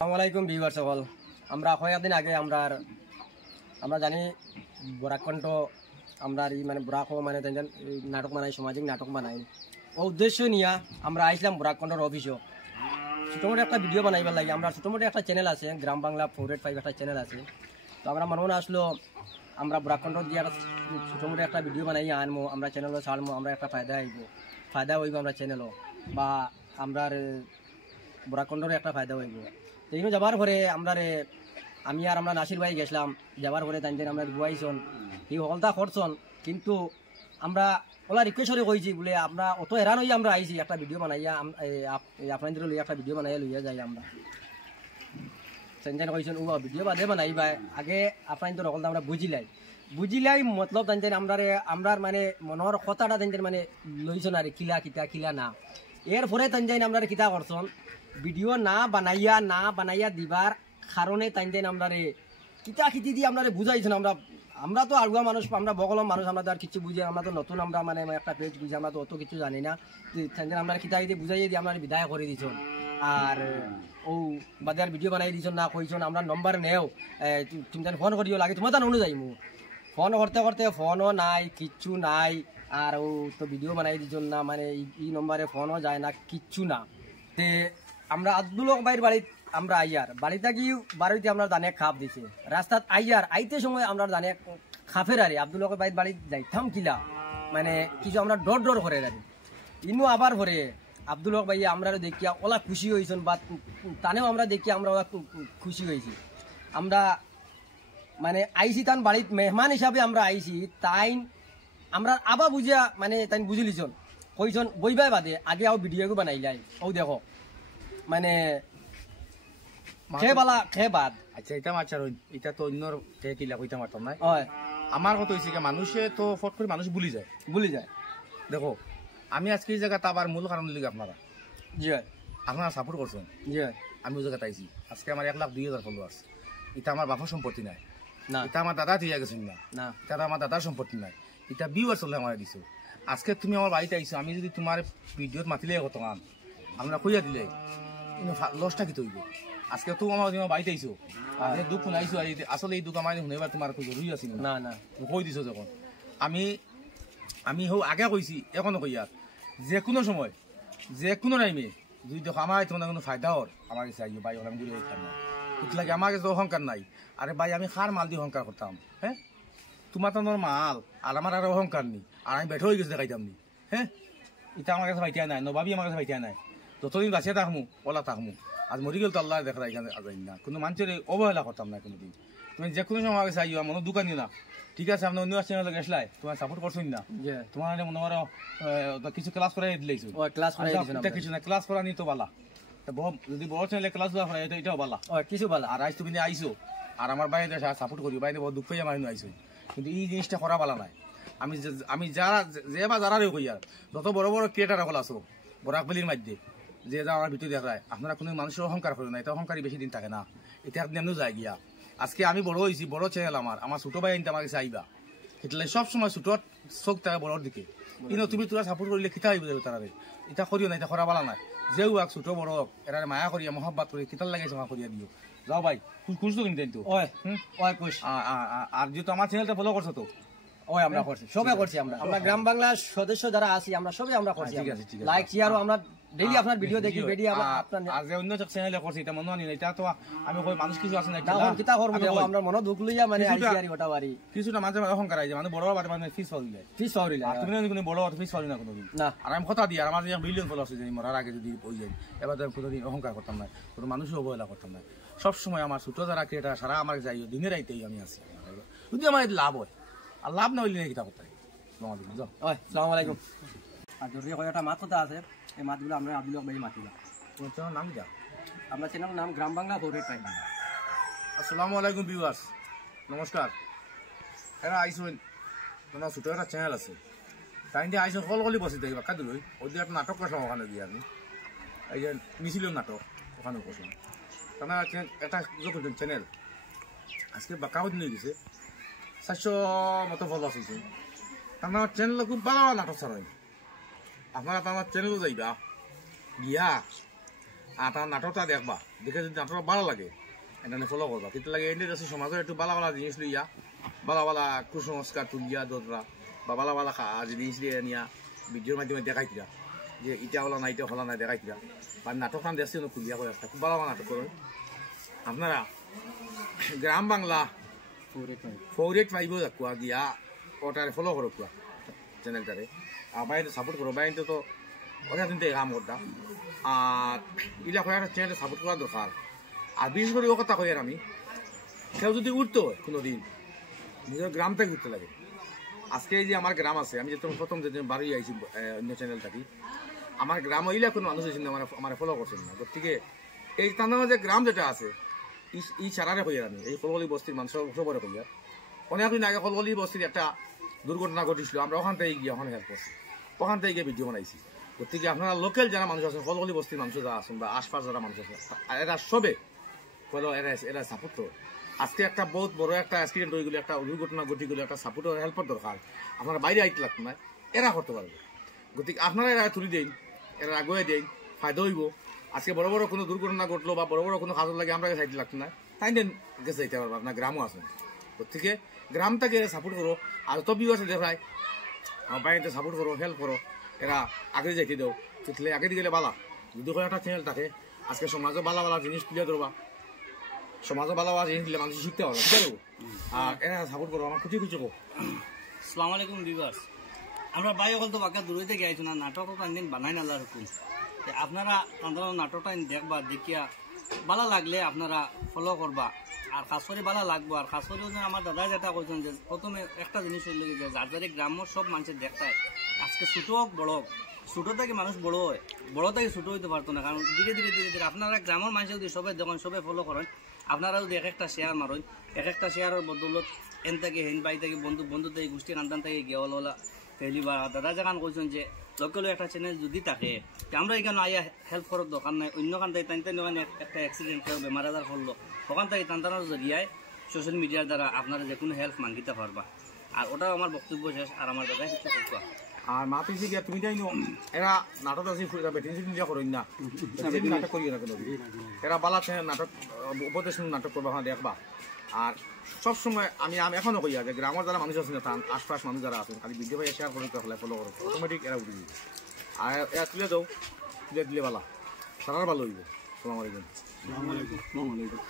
আসসালামাইকুম ভিউয়ার সকল। আমরা কয়েকদিন আগে আমরা জানি বরাকণ্ঠ আমরা মানে বরাক মানে নাটক বানাই, সামাজিক নাটক বানাই। ও উদ্দেশ্য নিয়ে আমরা আইসলাম বরাকণ্ঠর অফিসও ছোটোমোটো একটা ভিডিও বানাইবার লাগে। আমরা ছোটোমোটো একটা চ্যানেল আছে, গ্রাম বাংলা 485 একটা চ্যানেল আছে। তো আমরা মনে আসলো আমরা বরাকণ্ঠ দিয়ে একটা ছোটোমোটো একটা ভিডিও বানাই আনবো, আমরা চ্যানেলও ছাড়বো, আমরা একটা ফায়দা হইব আমরা চ্যানেলও, বা আমরা বরাকণ্ঠরও একটা ফায়দা হইব। এইগুলো যাবার পরে আমি আর আমরা নাসির ভাই গেছিলাম। যাবার পরে তাই আমরা গুয়াইছন এই হলতা করছন, কিন্তু আমরা ওলা রিকোয়েস্টরে কইছি বলে আমরা অত হেরান হইয়া আমরা আইছি একটা ভিডিও বানাইয়া আপনাদের লইয়া একটা ভিডিও বানাইয়া লইয়া যাই। আমরা তাই কইছেন ও ভিডিও বাদে বানাইবা, আগে আপনাদের হলতা আমরা বুঝিলাই মতলব তাই আমরা মানে মনের কথাটা তাই মানে লইছন আর কিলা না। এরপরে তাই আমরা কিতা করছন ভিডিও না বানাইয়া দিবার কারণে তাই আমরা কিতি দিয়ে আমরা বুঝাইছেন। আমরা তো আগুয়া মানুষ, আমরা বগলম মানুষ, আমরা তো আর কিছু বুঝি, আমরা তো নতুন, আমরা মানে একটা পেজ বুঝি, আমরা তো অত কিছু জানি না। তাই আমরা কিতা দিয়ে বুঝাইয়ে দিয়ে আমরা বিদায় করে দিছন। আর ও বাদে আর ভিডিও বানাই দিছন না, কইছন আমরা নম্বর নেও, তুমি তাই ফোন করিও লাগে, তোমার তার অনুযায়ী ফোন করতে ফোনও নাই, কিচ্ছু নাই। আর ও তো ভিডিও বানাই দিছন না, মানে এই নম্বরে ফোনও যায় না, কিচ্ছু না। তে আমরা আব্দুল হক ভাইয়ের বাড়িতে আমরা আইয়ার বাড়িতে গিয়ে বাড়িতে আমরা দানে খাপ দিছে। রাস্তাত আইতে সময় আমরা দানে খাফের আরে আব্দুল হক ভাইয়ের বাড়ি যাইতাম কিলা মানে কিছু আমরা ডর করে রাখি। ইনু আবার ভরে আব্দুল হক ভাইয়া আমরা দেখিয়া ওলা খুশি হয়েছেন, বা তানেও আমরা দেখিয়া আমরা ওলা খুশি হয়েছি। আমরা মানে আইসি তান বাড়িত মেহমান হিসাবে আমরা আইসি, তাই আমরা আবার বুঝিয়া মানে তাই বুঝি লিছন, কইছন বইবাই বাদে আগে আও ভিডিও বানাই যাই। ও দেখো মানে বাদ। আচ্ছা এটা মাছার এটা তো অন্য কিলা কইতা মারতাম না। আমার কথা হয়েছে কি, মানুষে তো ফট করে মানুষ ভুলি যায়। দেখো আমি আজকে এই জায়গাটা আবার মূল কারণ লিখে আপনারা জি আপনারা সাপোর্ট করছেন। জি আমি ওই জায়গাতে আইছি। আজকে আমার 1,02,000 ফলোয়ার্স। এটা আমার বাবার সম্পত্তি নাই, না এটা আমার দাদা দিয়ে গেছেন না, এটা আমার দাদার সম্পত্তি নাই, এটা ভিউয়ার্স হলে আমার দিছো। আজকে তুমি আমার বাড়িতে আইছো, আমি যদি তোমার ভিডিওত মাতিলে কত গান আমরা কইয়া দিলে লসটা কি তৈব। আজকে তুমি আমার বাড়িতে আইছো, দুঃখ শুনাইছো, আসলে এই দুঃখ আমার শুনেবার তোমার জরুরি আছিল না, কই দিছো যখন আমি আগে কইছি এখনো কই আর যে কোনো সময় যে কোনো টাইমে যদি দেখো আমার তোমার কোনো ফায়দা হর আমার কাছে আইও ভাই, আমি ঘুরে খান না লাগে, আমার কাছে অহংকার নাই। আরে ভাই আমি খার মাল দিয়ে অহংকার করতাম, হ্যাঁ তোমার তো মাল আর আমার আর অহংকার নেই, আর আমি বেঠো হয়ে গেছে দেখাইতাম নি। হ্যাঁ এটা আমার কাছে ভাইটিয়া নাই, নবাবি আমার কাছে ভাইটিয়া নাই। যতদিন বাঁচিয়ে থাকমু ওলা থাকমু, আজ মরি গেল তো আল্লাহ দেখা এখানে আজাই না, কোনো মানুষের অবহেলা করতাম না কোনোদিন। তুমি যে কোনো সময় কাছে আইও মনে দোকানি না, ঠিক আছে আপনি অন্য চ্যানেলে গেছলাই তোমার সাপোর্ট করছই না, তোমার মনে করো কিছু ক্লাস করাই দিলেছো, কিছু না ক্লাস করা নি তো বালা, যদি বড় চ্যানেলে ক্লাস দেওয়া হয় এটাও বালা কিছু বালা। আর আজ তুমি আইসো আর আমার বাইরে সাপোর্ট করি, বাইরে বহুত দুঃখ আমার আইসো, কিন্তু এই জিনিসটা করা বালা নাই। আমি যারা যে বা যারা কই আর যত বড় বড় ক্রিয়েটার হল আসো বরাকবেলির মধ্যে যে যা আমার ভিতরে দেখায়, আপনারা কোনো মানুষের অহংকার করে না, এটা অহংকারী বেশি দিন থাকে না, এটা একদিন এমনিও যায় গিয়া। আজকে আমি বড় হয়েছি, বড় চ্যানেল আমার ছোট ভাই আনতে আমার কাছে আইবা, সেটা সবসময় ছোটর চোখ থাকে বড়োর দিকে। কিন্তু তুমি তোরা সাপোর্ট করলে কিতা আইব যাবে তারা, এটা করিও না, এটা করা বালা নাই। যেও হোক ছোট বড় হোক এরা মায়া করিয়া মহব্বত করি কিতার লাগে জমা করিয়া দিও। যাও ভাই খুঁজতো কিন্তু আর যেহেতু আমার চ্যানেলটা ফলো করছো তো আমরা করছি, সবাই করছি, আমরা গ্রাম বাংলার সদস্য যারা আছি আমরা সবাই আমরা করছি। লাইক শেয়ারও আমরা ডেইলি আপনার ভিডিও দেখি, আজ অন্য চ্যানেলে করছি এটা মনে হয় এটা তো আমি কই মানুষ কিছু আছে না কিতা করব দেখো আমরা মন দুঃখ লইয়া মানে আইছি আর ওটা বাড়ি কিছুটা মাঝে মাঝে অহংকার আইছে, মানে বড় বাড়ি মানে ফিস পাউলে আর তুমি কোনো বড় ফিস পাউলি না কোনোদিন না। আর আমি কথা দিই আর আমার যে মিলিয়ন ফলোয়ার্স আছে মরার আগে যদি হই যায়, এবার তো কোনোদিন অহংকার করতাম না, কোনো মানুষও অবহেলা করতাম না। সবসময় আমার ছোট যারা ক্রিয়েটার সারা আমার যাই দিনের রাইতেই আমি আছি, যদি আমার লাভ হয় আর লাভ না হইলে কিতা করতে। আসসালামু আলাইকুম। আর জরুরি কয়েকটা মাত কথা আছে, এই মাতগুলো আমরা আব্দুল হক ভাই মাতিলাম। তোমার নাম কি? আপনার চ্যানেলের নাম গ্রাম বাংলা 485। আসসালামু আলাইকুম ভিউয়ার্স, নমস্কার। এরা আইসুন তোমার ছোট একটা চ্যানেল আছে, তাই দিয়ে আইসুন কলকলি বসে দেখি বাক্কা দিলই ওদের একটা নাটক করলাম ওখানে গিয়ে আমি, এই যে মিছিলের নাটক ওখানে করলাম। তোমার একটা চ্যানেল আজকে বাক্কা দিন হয়ে গেছে, 400 মতো ফলোয়ার্স হয়েছে। আমার চ্যানেল খুব ভালো নাটক ছাড়াই, আপনারা তো আমার চ্যানেলও যাইবা গিয়া আর তার নাটকটা দেখবা। দেখে যদি আপনার ভালো লাগে এটা ফলো করবা কিন্তু লাগে এনে আছে সমাজের একটু বালা বালা জিনিস লইয়া বালা বালা কুসংস্কার তুলিয়া দোদরা বা বালা বালা জিনিস লিয়ে নিয়া ভিডিওর মাধ্যমে দেখাই দিলা যে ইটা হলা না ইটা হলা না দেখাই দিলা বা নাটক খান দেখছি খুলিয়া করে একটা খুব বালা বালা নাটক করেন আপনারা গ্রাম বাংলা 485 যাকুয়া গিয়া ওটারে ফলো করো কুয়া চ্যানেলটারে আর বাইরে সাপোর্ট করো বাইরে তো ওরা কিন্তু কাম করতা আর ইলা করে একটা চ্যানেলে সাপোর্ট করা দরকার আর বিশেষ করে ও কথা কই আর আমি কেউ যদি উঠতো হয় কোনোদিন নিজের গ্রাম থেকে উঠতে লাগে আজকে এই যে আমার গ্রাম আছে আমি যে প্রথম যেদিন বাড়ি আইছি অন্য চ্যানেল থাকি আমার গ্রাম হইলে কোনো মানুষ হয়েছিল আমার ফলো করছেন না গতিকে এই তার যে গ্রাম যেটা আছে ই সারারে কই আমি এই কলগলি বস্তির মানুষ সবরে কইয়া অনেক দিন আগে কলগলি বস্তির একটা দুর্ঘটনা ঘটেছিল আমরা ওখান থেকে গিয়ে ওখানে হেল্প করছি ওখান থেকে গিয়ে ভিডিও বানাইছি গতিকে আপনারা লোকাল যারা মানুষ আছেন কলগলি বস্তির মানুষ যারা আছেন বা আশপাশ যারা মানুষ আছে এরা সবে বলো এরা সাপোর্ট তো আজকে একটা বহুত বড় একটা অ্যাক্সিডেন্ট হয়ে গেলে একটা দুর্ঘটনা ঘটে গেলে একটা সাপোর্টের হেল্পের দরকার আপনারা বাইরে আইতে লাগতো না এরা করতে পারবে গতিকে আপনারা এরা তুলি দেন এরা আগুয়ে দেন ফায়দা হইব আজকে বড় বড় কোনো দুর্ঘটনা ঘটলো বা বড় বড় কোনো কাজ লাগে আমরা সাইতে লাগতো না তাই দেন গেছে যাইতে পারবো আপনার গ্রামও আছেন গতিকে গ্রামটাকে সাপোর্ট করো আর তো বিও আছে দেখায় আমার বাইরে সাপোর্ট করো হেল্প করো এরা আগে যাইতে দেও তুলে আগে দিয়ে গেলে বালা যদি কোনো একটা চ্যানেল থাকে আজকে সমাজে বালা বালা জিনিস তুলে ধরবা সমাজে বালা বালা জিনিস দিলে মানুষ শিখতে পারবে বুঝতে পারবো আর এরা সাপোর্ট করবো আমার খুঁজে খুঁজে আসসালামু আলাইকুম ভিউয়ার্স আমরা বাই অকল তো বাক্কা দূরে থেকে আইছো না নাটক তো একদিন বানাই না আল্লাহর হুকুম আপনারা আপনারা নাটকটা দেখবা দেখিয়া ভালো লাগলে আপনারা ফলো করবা আর খাস করে ভালো লাগবো আর খাস করে আমার দাদা যেটা কইছেন যে প্রথমে একটা জিনিস হইল যে যার যারে গ্রাম্য সব মানুষের দেখতায় আজকে ছোট হোক বড় হোক ছোট থেকে মানুষ বড় হয় বড় থেকে ছোট হইতে পারতো না কারণ ধীরে ধীরে ধীরে ধীরে আপনারা গ্রামের মানুষ যদি সবাই দেখেন সবাই ফলো করেন আপনারা যদি এক একটা শেয়ার মারেন এক একটা শেয়ারের বদলত এন থেকে হেন বাই থেকে বন্ধু থেকে গোষ্ঠী কান্তান থেকে গেওয়ালা ফেলি বা দাদা যেখান কইছেন যে লোকাল একটা চ্যানেল যদি থাকে আমরা এখানে আইয়া হেল্প করার দরকার নাই অন্য কান থেকে টাইন একটা অ্যাক্সিডেন্ট কেউ বেমার আজার করলো ওখান থেকে টানটানোর জরিয়ায় সোশ্যাল মিডিয়ার দ্বারা আপনারা যে কোনো হেল্প মাঙ্গিতে পারবা আর ওটাও আমার বক্তব্য শেষ আর আমার দাদা কিছু করবা আর মা পিছিয়ে গিয়া তুমি যাই এরা নাটক আছে বেটিং সিটিং যা করেন না নাটক করিও না কেন এরা বালা নাটক উপদেশ নাটক করবা দেখবা আর সবসময় আমি এখনো কই যে গ্রামের যারা মানুষ আছে না তার আশপাশ মানুষ যারা আছেন খালি ভিডিও ভাই শেয়ার করে ফলো করো অটোমেটিক এরা উঠে দিবে আর এরা তুলে দাও তুলে দিলে বালা সারার ভালো হইব আসসালামু আলাইকুম।